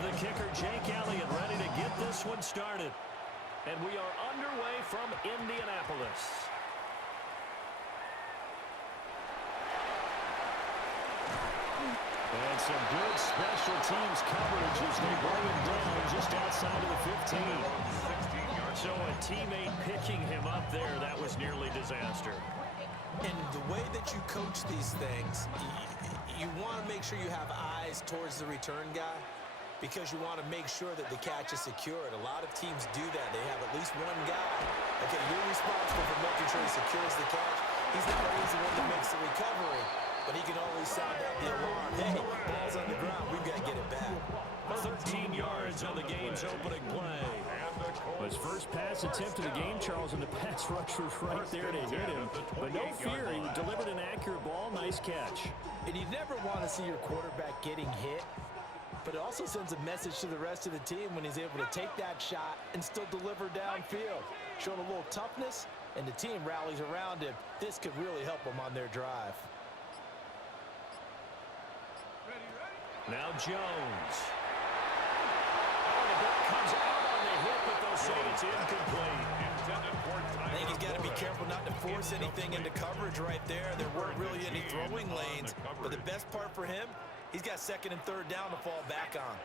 Here's the kicker, Jake Elliott, ready to get this one started. And we are underway from Indianapolis. And some good special teams coverage as they bring him down just outside of the 15. So a teammate picking him up there, that was nearly disaster. And the way that you coach these things, you want to make sure you have eyes towards the return guy because you want to make sure that the catch is secured. A lot of teams do that. They have at least one guy. Okay, you're responsible for making sure he secures the catch. He's not always the one that makes the recovery, but he can always sound out the alarm. Hey, ball's on the ground. We've got to get it back. 13 yards on the game's opening play. His first pass attempt of the game, Charles, and the pass rush was right there to hit him. But no fear, he delivered an accurate ball. Nice catch. And you never want to see your quarterback getting hit, but it also sends a message to the rest of the team when he's able to take that shot and still deliver downfield. Showing a little toughness, and the team rallies around him. This could really help them on their drive. Now Jones. Oh, the ball comes out on the hip, but they'll say it's incomplete. I think he's got to be careful not to force anything into coverage right there. There weren't really any throwing lanes, but the best part for him, he's got second and third down to fall back on.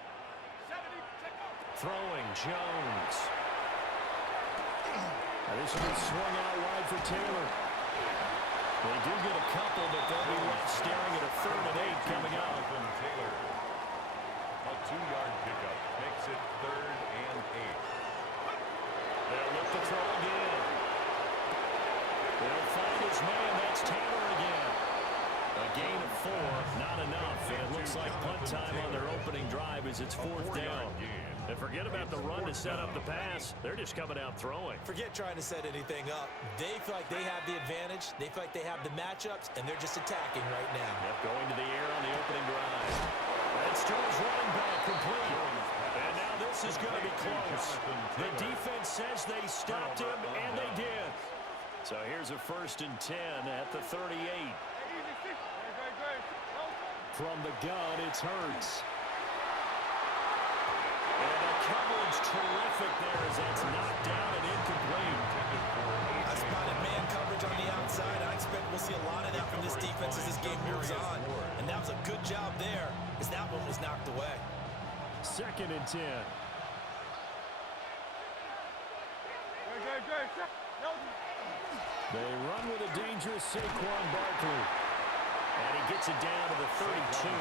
Throwing, Jones. Now this will be swung out wide for Taylor. They do get a couple, but they'll be left staring at a 3rd and 8 coming up. Taylor, a 2-yard pickup makes it 3rd and 8. They'll look to throw again. They'll find his man. That's Taylor again. A gain of 4, not enough. And it looks like punt time on their opening drive as it's 4th down. And forget about the run to set up the pass. They're just coming out throwing. Forget trying to set anything up. They feel like they have the advantage. They feel like they have the matchups, and they're just attacking right now. Yep, going to the air on the opening drive. That's to his running back, complete. And now this is going to be close. The defense says they stopped him, and they did. So here's a 1st and 10 at the 38. From the gun, it's Hurts. And the coverage terrific there as that's knocked down and incomplete. I spotted man coverage on the outside. I expect we'll see a lot of that from this defense as this game moves on. And that was a good job there as that one was knocked away. 2nd and 10. They run with a dangerous Saquon Barkley. And he gets it down to the 32.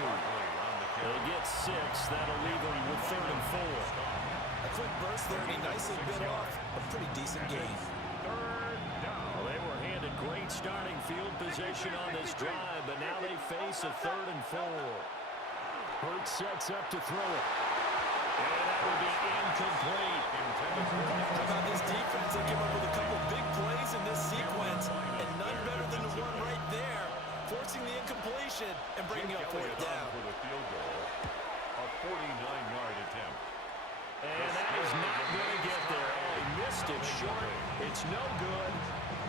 They get 6. That'll leave them with 3rd and 4. A quick burst there, and he nicely bit off a pretty decent game. 3rd down. Well, they were handed great starting field position on this drive, but now they face a 3rd and 4. Hurts sets up to throw it. And that will be incomplete. How about this defense? They came up with a couple big plays in this sequence, and none better than the one right there, forcing the incompletion and bringing up 4th down. For the field goal, a 49-yard attempt. And that is not going to get there. Oh, he missed it short. It's no good,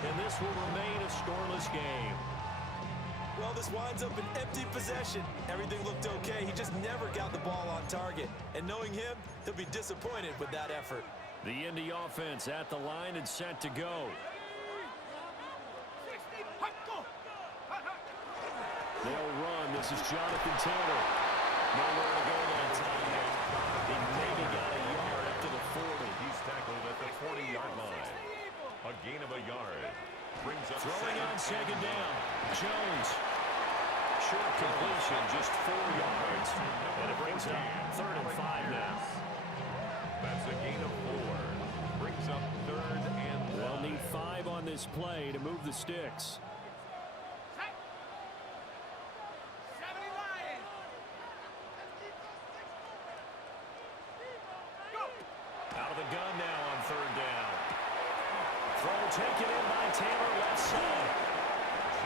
and this will remain a scoreless game. Well, this winds up an empty possession. Everything looked okay. He just never got the ball on target. And knowing him, he'll be disappointed with that effort. The Indy offense at the line and set to go. They'll run. This is Jonathan Taylor. Nowhere to go that time. He maybe got a yard up to the 40. He's tackled at the 40-yard line. A gain of a yard. Brings up throwing on 2nd down. Jones. Short completion, just 4 yards. And it brings up 3rd and 5 now. That's a gain of 4. Brings up 3rd and 1. They'll need 5 on this play to move the sticks. Out of the gun now on 3rd down. Throw taken in by Taylor, left side.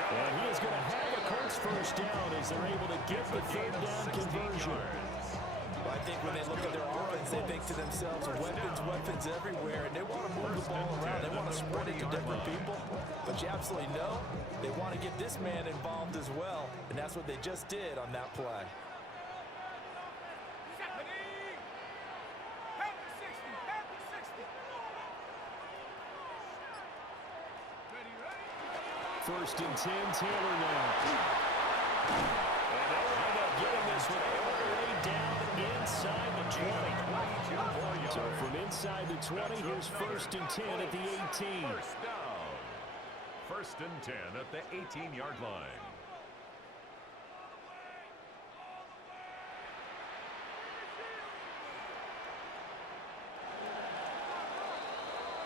And he is going to have a Colts 1st down as they're able to get the 3rd down conversion. Well, I think when they look at their offense, they think to themselves, weapons everywhere, and they want to move the ball around. They want to spread it to different people. But you absolutely know they want to get this man involved as well, and that's what they just did on that play. first and 10. Taylor now. And they'll wind up getting this one all the way down inside the 20. So from inside the 20, here's first and 10 at the 18. First down. First and 10 at the 18-yard line.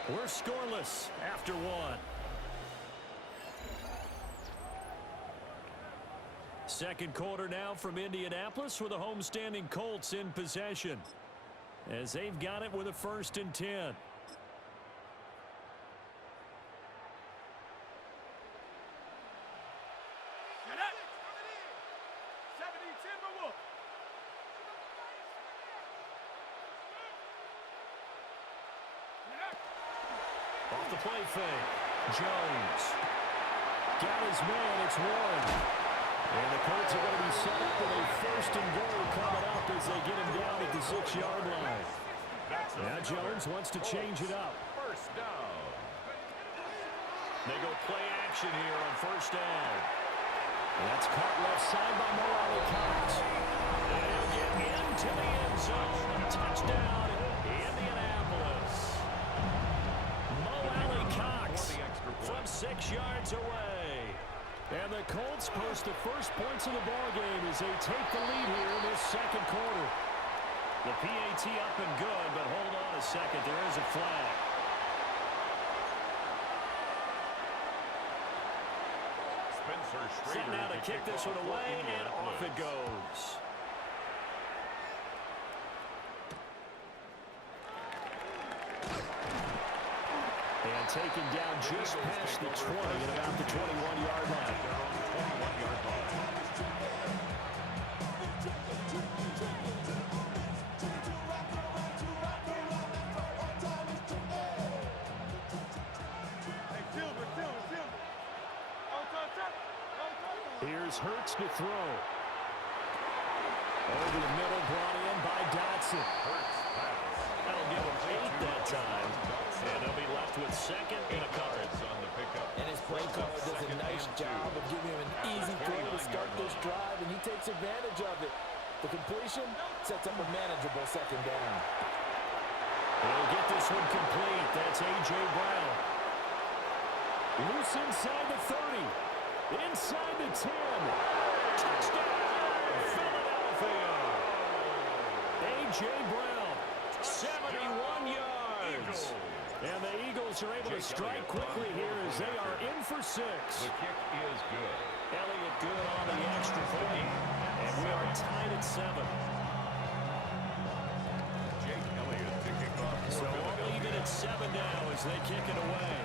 We're scoreless after one. Second quarter now from Indianapolis with the homestanding Colts in possession, as they've got it with a first and 10. Off the play fake. Jones. Got his man. It's Warren. And the Colts are going to be set up with a first and goal coming up as they get him down at the 6-yard line. Now Jones wants to change it up. First down. They go play action here on first down. And that's caught left side by Morale Cox. And he'll get into the end zone. Touchdown, Indianapolis. Morale Cox from 6 yards away. And the Colts post the first points of the ballgame as they take the lead here in this second quarter. The PAT up and good, but hold on a second. There is a flag. Set now to kick this one away, and off it goes. And taken down just past the 20 at about the 21-yard line. Here's Hurts to throw. Over the middle, brought in by Dotson. That'll give him 8 that time. And they'll be left with second and a couple. And his play caller does a nice job of giving him an easy throw to start this drive, and he takes advantage of it. The completion sets up a manageable second down. He'll get this one complete. That's A.J. Brown. Loose inside the 30. Inside the 10. Touchdown, Philadelphia. A.J. Brown, 71 yards. And the Eagles are able to strike quickly here as they are in for 6. The kick is good. Elliott good on the extra point. And we are tied at 7. Jake Elliott to kick off. So all even at 7 now as they kick it away.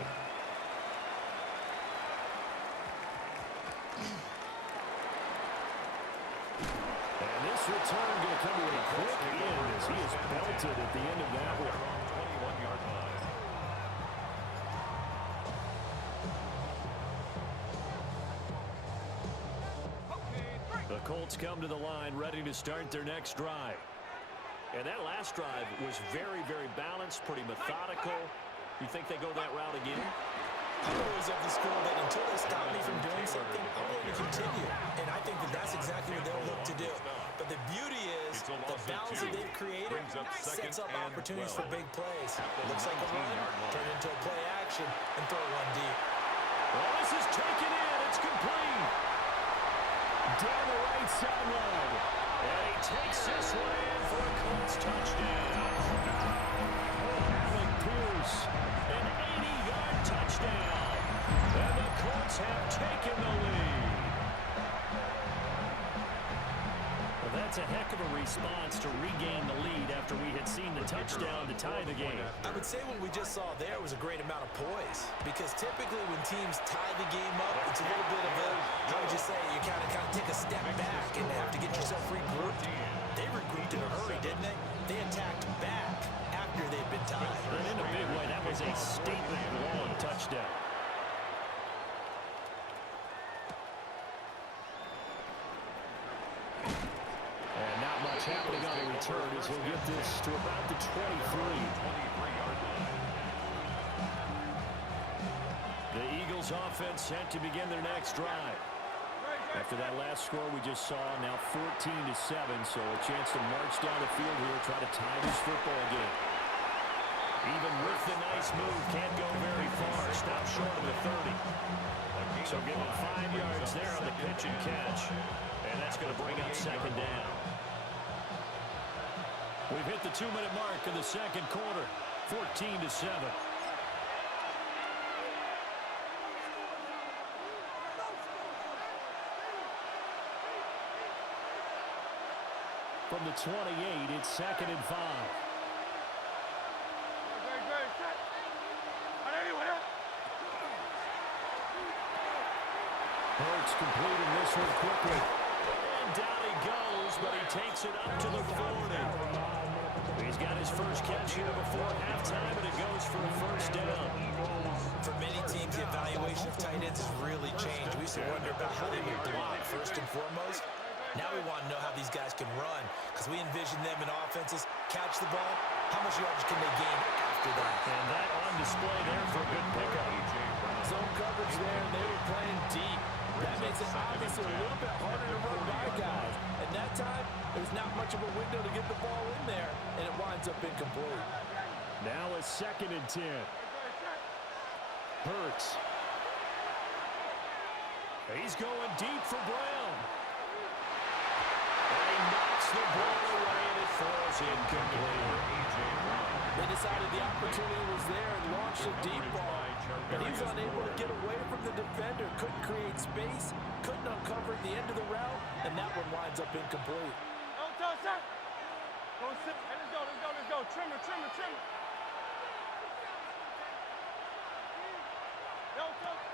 And this return going to come with a quick end as he is belted at the end of that one. 21-yard line. The Colts come to the line ready to start their next drive. And that last drive was very, very balanced, pretty methodical. You think they go that route again? I'm always of the school that until they stop me from doing something, I'm going to continue. And I think that that's exactly what they'll look to do. But the beauty is the balance that they've created sets up opportunities for big plays. Looks like a run, turn into a play action, and throw one deep. Well, this is taken in. It's complete. Down the right sideline. And he takes this one in for a Colts touchdown. Alec Pierce, an 80-yard touchdown. And the Colts have taken the lead. Well, that's a heck of a response to regain the lead after we had seen the touchdown to tie the game. I would say what we just saw there was a great amount of poise, because typically when teams tie the game up, it's a little bit of a, how would you say, you kind of take a step back and have to get yourself regrouped. They regrouped in a hurry, didn't they? They attacked back after they'd been tied. And in a big way, that was a statement-long touchdown. And not much happening on the return as he'll get this to about the 23. The Eagles his offense set to begin their next drive. After that last score we just saw, now 14-7, so a chance to march down the field here, try to tie this football game. Even with the nice move, can't go very far. Stop short of the 30. So give him 5 yards there on the pitch and catch. And that's going to bring up second down. We've hit the 2-minute mark in the second quarter. 14-7. From the 28, it's 2nd and 5. Hurts completing this one quickly. And down he goes, but he takes it up to the 40. He's got his first catch here before halftime, and it goes for a first down. For many teams, the evaluation of tight ends has really changed. We used to wonder about how they would block first and foremost. Now we want to know how these guys can run, because we envision them in offenses catch the ball. How much yardage can they gain after that? And that on display there for a good pickup. Zone coverage there, and they were playing deep. That makes it obviously a little bit harder to run by guys. And that time, there's not much of a window to get the ball in there, and it winds up incomplete. Now a 2nd and 10. Hurts. He's going deep for Brown. And he knocks the ball away, and it falls incomplete. They decided the opportunity was there and launched a deep ball. But he was unable to get away from the defender, couldn't create space, couldn't uncover the end of the route, and that one winds up incomplete. Don't touch that. Go sit. Hey, let's go. Trimmer.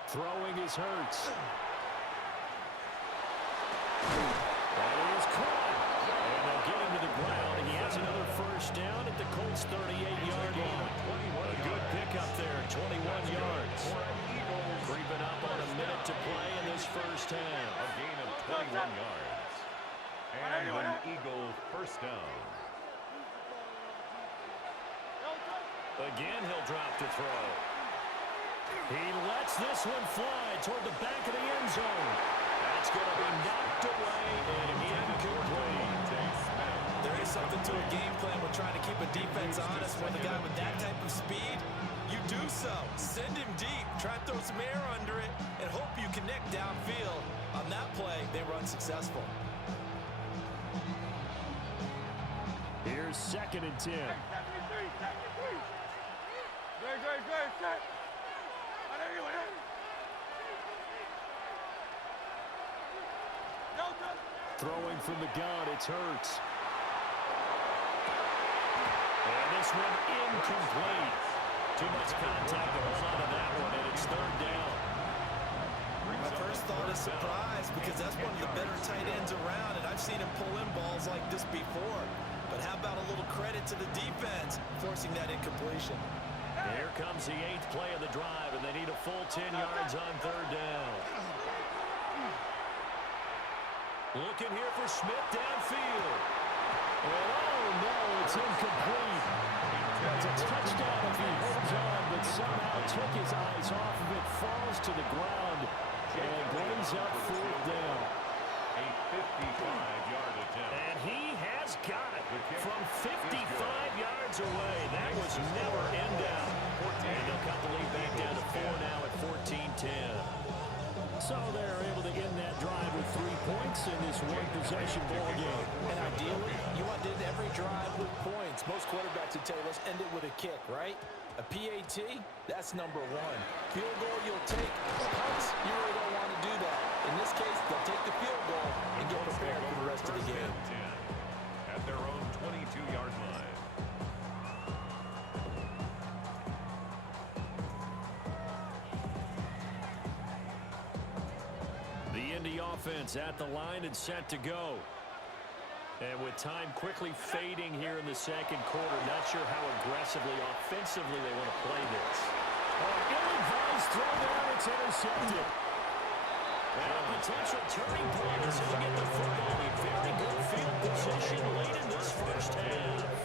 Throwing is Hurts. That is caught. And they'll get him to the ground. He has another first down at the Colts' 38-yard line. A good pickup there, 21 yards. Creeping up on a minute to play in this first half. A gain of 21 yards. And an Eagle first down. Again, he'll drop to throw. He lets this one fly toward the back of the end zone. That's going to be knocked away and incomplete. There is something to a game plan when trying to keep a defense honest. When the guy with that type of speed, you do so. Send him deep, try and throw some air under it, and hope you connect downfield. On that play, they were unsuccessful. Here's 2nd and 10. Good. Set. Throwing from the gun, it's Hurts. And this one incomplete. Too much contact to hold on to that one, and it's 3rd down. My first thought is surprise, because that's one of the better tight ends around, and I've seen him pull in balls like this before. But how about a little credit to the defense forcing that incompletion? Here comes the 8th play of the drive, and they need a full 10 yards on 3rd down. Looking here for Smith downfield. And oh no, it's incomplete. It's a touchdown if he holds on, but somehow took his eyes off of it, falls to the ground, and brings up 4th down. A 55-yard attempt. And he has got it from 55 yards away. That was never in doubt. And they'll cut the lead back down to 4 now at 14-10. So they're able to end that drive with 3 points in this one-possession ball game. And ideally, you want to end every drive with points. Most quarterbacks would tell you, let's end it with a kick, right? A PAT, that's number 1. Field goal you'll take. Punts, you really don't want to do that. In this case, they'll take the field goal and get prepared for the rest of the game. At their own 22-yard line. The Indy offense at the line and set to go. And with time quickly fading here in the second quarter, not sure how aggressively, offensively they want to play this. Ill-advised throw there, it's intercepted. And a potential turning point as he'll get the football in very good field position late in this first half.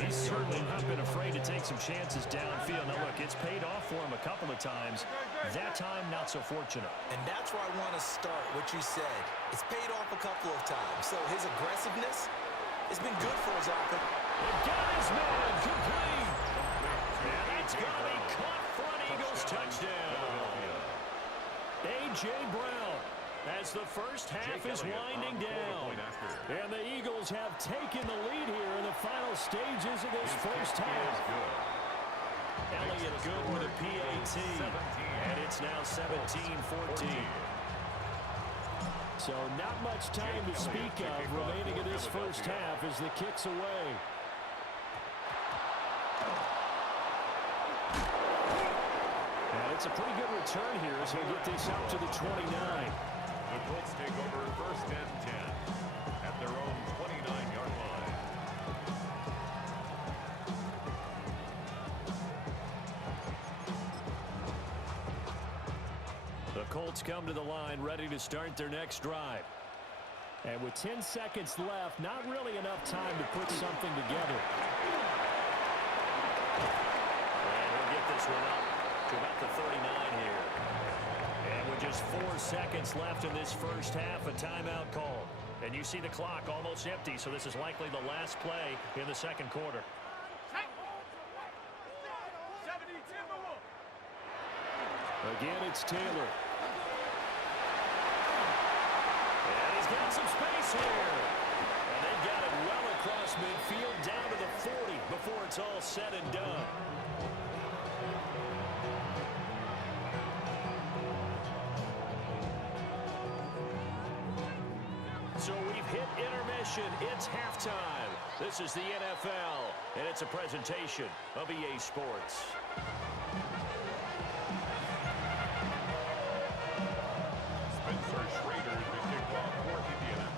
He's certainly not been afraid to take some chances downfield. Now, look, it's paid off for him a couple of times. That time, not so fortunate. And that's where I want to start, what you said. It's paid off a couple of times. So his aggressiveness has been good for his offense. It got his man complete. And it's going to be caught front Eagles touchdown. A.J. Brown as the first half is winding down. And the Eagles have taken the lead here in the final stages of this first half. Elliott good with a PAT. And it's now 17-14. So not much time to speak of remaining in this first half as the kick's away. And it's a pretty good return here as we get this up to the 29. The Colts take over first and 10 at their own 29-yard line. The Colts come to the line ready to start their next drive. And with 10 seconds left, not really enough time to put something together. And we'll get this one up to about the 39 here. And with just 4 seconds left in this first half, a timeout called. And you see the clock almost empty, so this is likely the last play in the second quarter. Again, it's Taylor. And he's got some space here. And they've got it well across midfield down to the 40 before it's all said and done. So we've hit intermission. It's halftime. This is the NFL, and it's a presentation of EA Sports.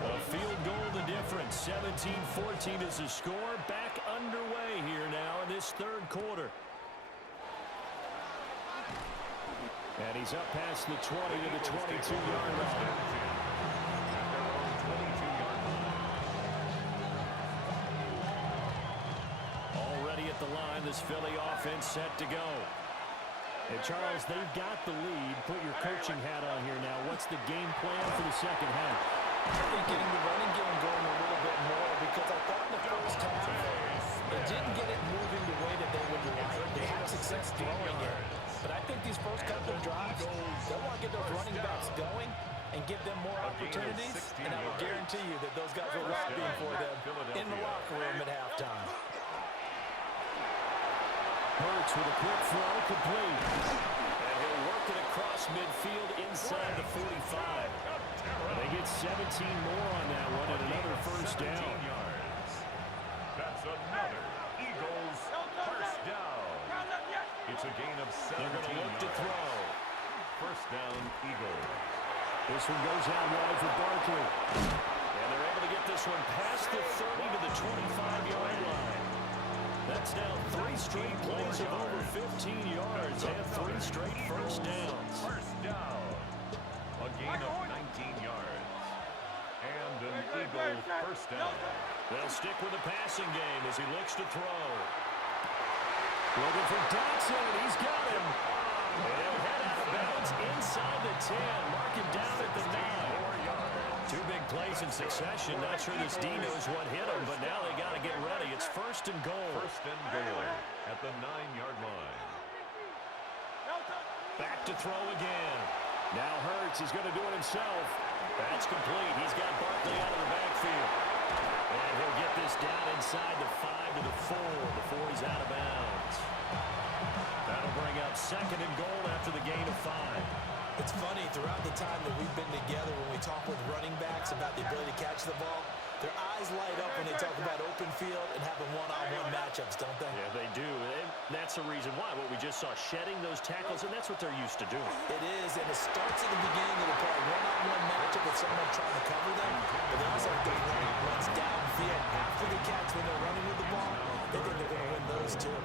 A field goal the difference. 17-14 is the score. Back underway here now in this third quarter. And he's up past the 20 to the 22-yard line. Already at the line, this Philly offense set to go. And Charles, they've got the lead. Put your coaching hat on here now. What's the game plan for the second half? I think getting the running game going a little bit more, because I thought in the first half they didn't get it moving the way that they would like. They had success throwing it. But I think these first couple of drives, they want to get those running backs going and give them more opportunities. And I will guarantee you that those guys are lobbying for them in the locker room at halftime. Hurts with a quick throw, complete. And he'll work it across midfield inside the 45. And they get 17 more on that one and another first down. That's another Eagles first down. It's a gain of 17 They're going to look to throw. First down, Eagles. This one goes out wide for Barkley. And they're able to get this one past the 30 to the 25-yard line. That's now 3 straight plays of over 15 yards and 3 straight first downs. First down. A gain of 19 yards. And an Eagles first down. They'll stick with the passing game as he looks to throw. Looking for Dotson. He's got him. And he'll head out of bounds inside the 10. Mark him down at the 9. 2 big plays in succession. Not sure this D knows what hit him, but now they got to get ready. It's first and goal. First and goal at the 9-yard line. Back to throw again. Now Hurts is going to do it himself. That's complete. He's got Barkley out of the backfield. And he'll get this down inside the 5 to the 4 before he's out of bounds. That'll bring up second and goal after the gain of 5. It's funny, throughout the time that we've been together, when we talk with running backs about the ability to catch the ball, their eyes light up when they talk about open field and having one-on-one matchups, don't they? Yeah, they do. And that's the reason why. What we just saw, shedding those tackles, and that's what they're used to doing. It is, and it starts at the beginning of the play. One-on-one matchup with someone trying to cover them, but they also have those running runs downfield after the catch when they're running with the ball. They think they're going to win those too.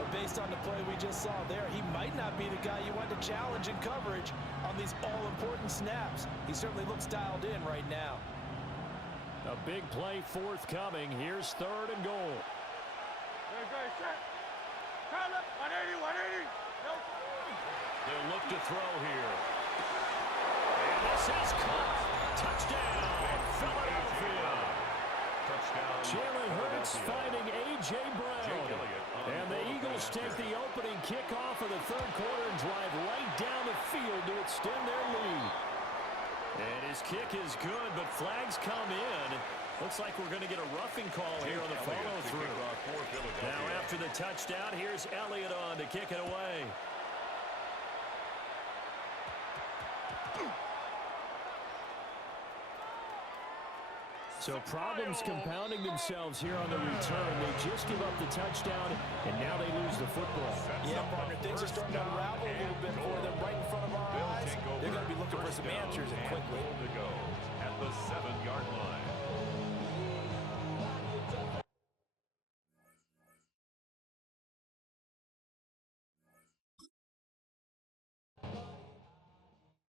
But based on the play we just saw there, he might not be the guy you want to challenge in coverage on these all-important snaps. He certainly looks dialed in right now. A big play forthcoming. Here's third and goal. They'll look to throw here. And this is caught. Touchdown, Philadelphia. Jalen Hurts finding A.J. Brown. And the Eagles take the opening kickoff of the third quarter and drive right down the field to extend their lead. And his kick is good, but flags come in. Looks like we're going to get a roughing call here on the follow-through. Now after the touchdown, here's Elliott on to kick it away. So problems compounding themselves here on the return. They just give up the touchdown, and now they lose the football. Yeah, partner, things are starting to unravel a little bit for them right in front of our eyes. They're going to be looking for some answers and quickly. At the